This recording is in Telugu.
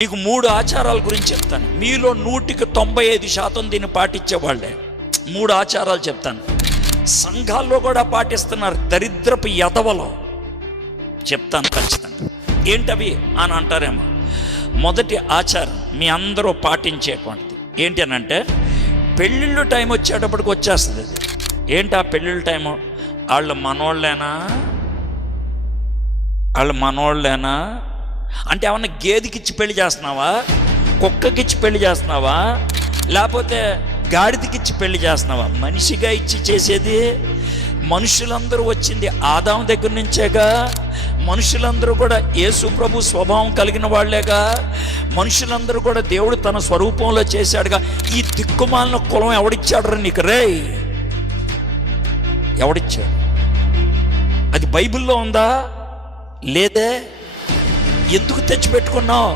మీకు 3 ఆచారాల గురించి చెప్తాను. మీలో 195% దీన్ని పాటించేవాళ్ళే. 3 ఆచారాలు చెప్తాను. సంఘాల్లో కూడా పాటిస్తున్నారు, దరిద్రపు ఎదవలో. చెప్తాను ఖచ్చితంగా. ఏంటవి అని అంటారేమో. మొదటి ఆచారం మీ అందరూ పాటించేటువంటిది ఏంటి అని అంటే, పెళ్ళిళ్ళు టైం వచ్చేటప్పటికి వచ్చేస్తుంది అది. ఏంటి ఆ పెళ్ళిళ్ళ టైము? వాళ్ళు మనోళ్ళేనా అంటే ఏమన్నా గేదెకిచ్చి పెళ్లి చేస్తున్నావా, కుక్కకిచ్చి పెళ్లి చేస్తున్నావా, లేకపోతే గాడిదకిచ్చి పెళ్లి చేస్తున్నావా? మనిషిగా ఇచ్చి చేసేది. మనుషులందరూ వచ్చింది ఆదాము దగ్గర నుంచేగా. మనుషులందరూ కూడా యేసు ప్రభు స్వభావం కలిగిన వాళ్ళేగా. మనుషులందరూ కూడా దేవుడు తన స్వరూపంలో చేశాడుగా. ఈ దిక్కుమాలిన కులం ఎవడిచ్చాడు నీకు? రే, ఎవడిచ్చాడు? అది బైబిల్లో ఉందా? లేదే. ఎందుకు తెచ్చిపెట్టుకున్నావు?